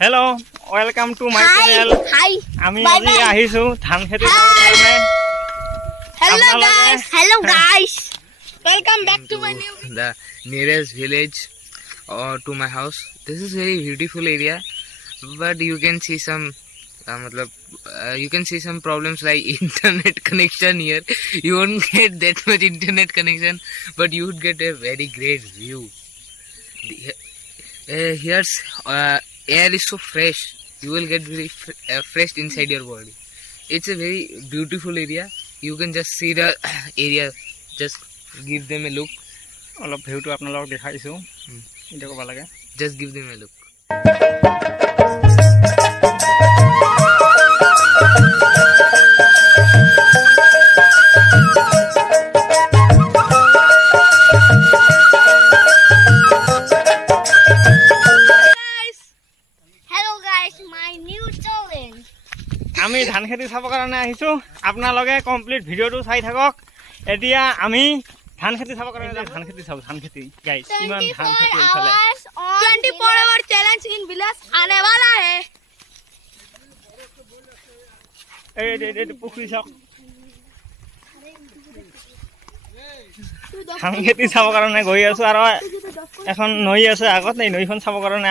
Hello, welcome to my channel. Hi. আমি Bye আজি bye. আহিছো ধান খেতি কাৰণে Hello আপোনালোকে- guys. Hello guys. Welcome back to my new the nearest village to my house. This is very beautiful area, but you can see some you can see some problems like internet connection here. You won't get that much internet connection, but you would get a very great view. Here's air is so fresh. You will get very fresh inside your body. It's a very beautiful area. You can just see the area. Just give them a look. অলপ ভিউটো আপোনালোকক দেখাইছো এটা ক'ব লাগে Just give them a look. guys. Hello guys, my new challenge. আমি ধান খেতি চাবৰ কাৰণে আহিছো আপোনালোকে কমপ্লিট ভিডিঅ'টো চাই থাকক এতিয়া আমি ধান খেতি চাবৰ কাৰণে ধান খেতি চাব ধান খেতি গাইস কিমান ধান খেতি 24 এইফালে hours on 24 hour challenge in village आने वाला है. এই পুখুৰী চাওক ধান খেতি চাবৰ কাৰণে গৈ আছো আৰু এখন নৈ আছে আগত এই নৈখন চাবৰ কাৰণে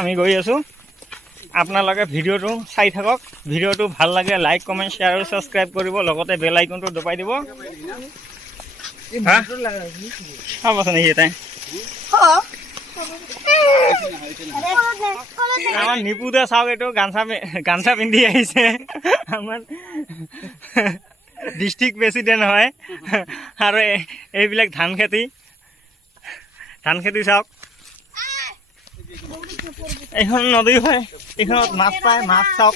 আমি গৈ আছো আপোনালোকে ভিডিঅ'টো চাই থাকক ভিডিঅ'টো ভাল লাগে লাইক কমেণ্ট শ্বেয়াৰ আৰু ছাবস্ক্ৰাইব কৰিব লগতে বেল আইকনটো দবাই দিব চাবচোন এই এটাই আমাৰ নিপুদা চাওক এইটো গামছা পিন্ধি আহিছে আমাৰ ডিষ্ট্ৰিক্ট প্ৰেচিডেণ্ট হয় আৰু এইবিলাক ধান খেতি চাওক এইখন নদী হয় এইখনত মাছ পায় মাছ চাওক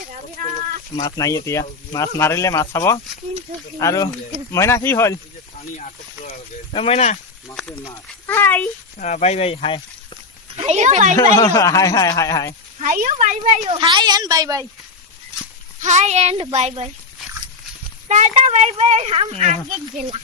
মাছ নাই এতিয়া মাছ মাৰিলে মাছ চাব আৰু মইনা কি হ'ল মইনা Hi. Bye bye high Hayo bye bye. High high high high Hayo bye bye. Hi and bye bye. Hi and bye bye. Tata bye bye. हम आगे चला.